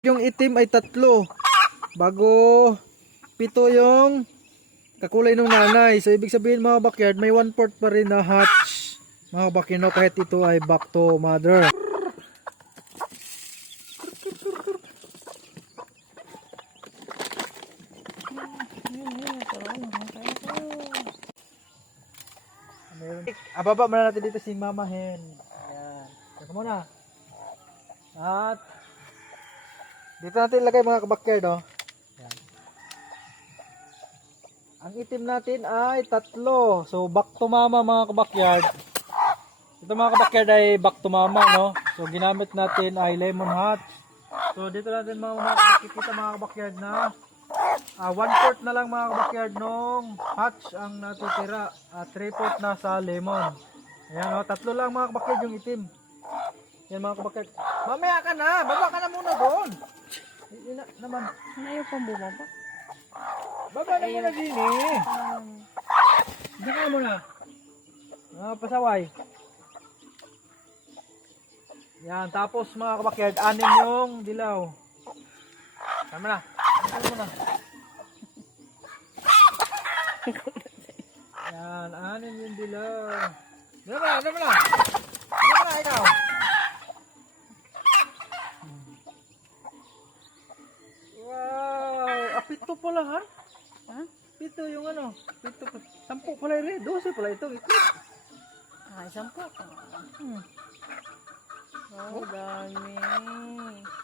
Yung itim ay 3. Bago 7 yung kakulay ng nanay. So ibig sabihin mga backyard, may 1/4 pa rin na hatch. Mga bakino, kahit ito ay back to mother. Ababa muna natin dito si Mama Hen. Ayan. Teka muna. At dito natin ilagay mga kabakyard, oh. Ayan. Ang itim natin ay 3. So back to mama mga kabakyard. Ito mga kabakyard ay back to mama, no? So ginamit natin ay lemon hatch. So dito natin makikita mga kabakyard na 1/4 na lang mga kabakyard nung hatch ang natitira. 3/4 na sa lemon. Ayan, oh, 3 lang mga kabakyard yung itim. Yan mga kabakyard. Mamaya ka na, baba ka na muna doon. Ina naman. Ayaw pang bumaba. Baba na muna din eh. Diyan ka muna. Pasaway. Yan, tapos mga kabakyard, 6 yung dilaw. Tama na. Tama muna. Yan, 6 yung dilaw. Diyan na, diyan na. Diyan na, ikaw. Wow, 7 pala ha? Ha? 7 yung ano, 7 pa. 10 pala yun, 12 pala ito. Ah, 10 pa. Oh, dami.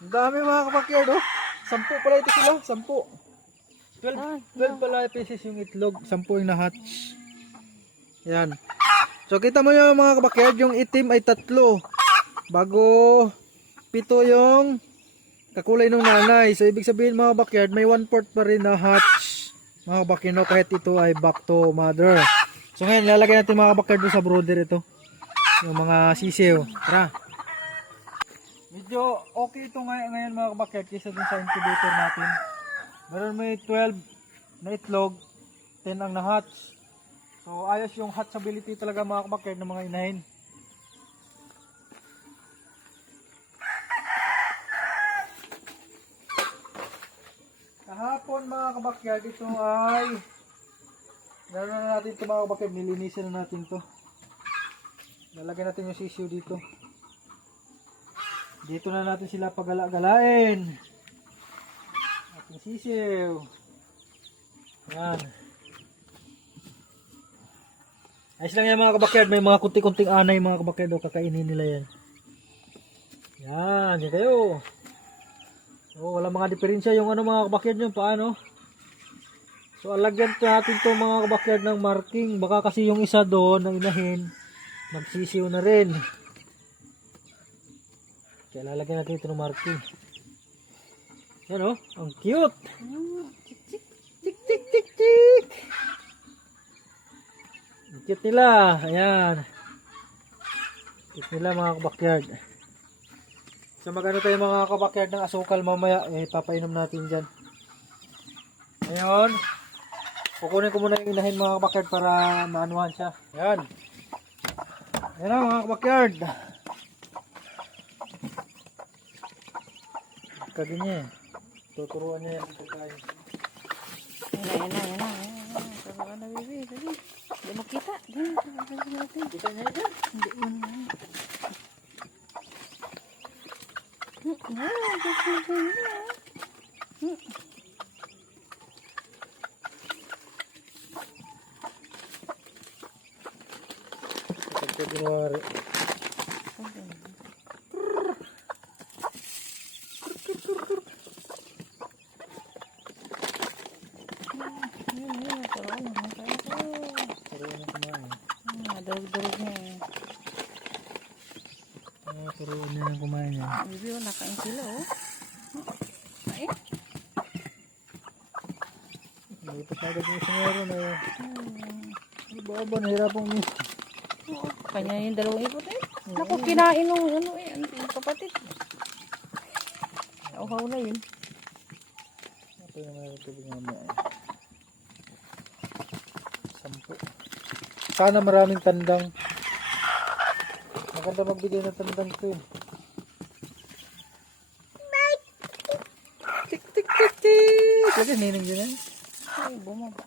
Ang dami mga kabakyard, oh. 10 pala ito sila, 10. 12 pala pieces yung itlog, 10 yung na-hatch. Yan. So kita mo yung mga kabakyard, yung itim ay 3. Bago 7 yung kakulay ng nanay. So ibig sabihin mga backyard, may 1/4 pa rin na hatch. Mga bakino, kahit ito ay back to mother. So ngayon lalagay natin mga backyard sa brooder ito. Yung mga sisiw. Tara. Medyo okay ito ngayon mga backyard kaysa dun sa incubator natin. Meron may 12 na itlog, 10 ang na-hatch. So ayos yung hatchability talaga mga backyard ng mga inahin. Kahapon mga kabakyard, ito ay meron na natin ito mga kabakyard, nilinisin na natin ito. Lalagyan natin yung sisiw dito. Dito na natin sila pagala-galain. Ating sisiw. Yan. Ayos lang yan mga kabakyard, may mga kunti-kunting anay mga kabakyard, o kakainin nila yan. Yan, yan kayo. Oh, wala mga diferensya yung ano mga kabakyard nyo, paano? So alagyan natin to mga kabakyard ng marking. Baka kasi yung isa doon, ng inahin, magsisiw na rin. Kaya lalagyan natin ito ng marking. Yan oh, ang cute! Tik tik tik tik tik tik. Ang cute nila, ayan. Cute nila mga kabakyard. So magano tayo mga kabakyard ng asukal mamaya, papainom natin dyan. Ngayon, kukunin ko muna yung inahin mga kabakyard para maanuhan siya. Ayan. Ayan na mga kabakyard. Kagin niya eh. Tuturuan niya yung pagkain. Ayan na. Turuan na, baby. Dali. Hindi makita. Kita niya dyan? Hindi yun na. Ito ginawari. Durug-durug niya eh. Turuan niya ng kumain niya. Baby, nakain sila oh. Ay? Nalipat agad yung sumero na yun. Baba, nahirapang miss. Oo, kanya yung 2 ipot eh. Naku, kinain nung ano eh, yung kapatid. Nauhaw na yun. Ito yung may tubig mamaya eh. 10. Sana maraming tandang. Maganda magbigay ng tandang ko eh. lagi, ninong din yan. Ay, bumaba.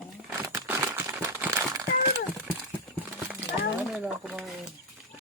Ano lang kumain.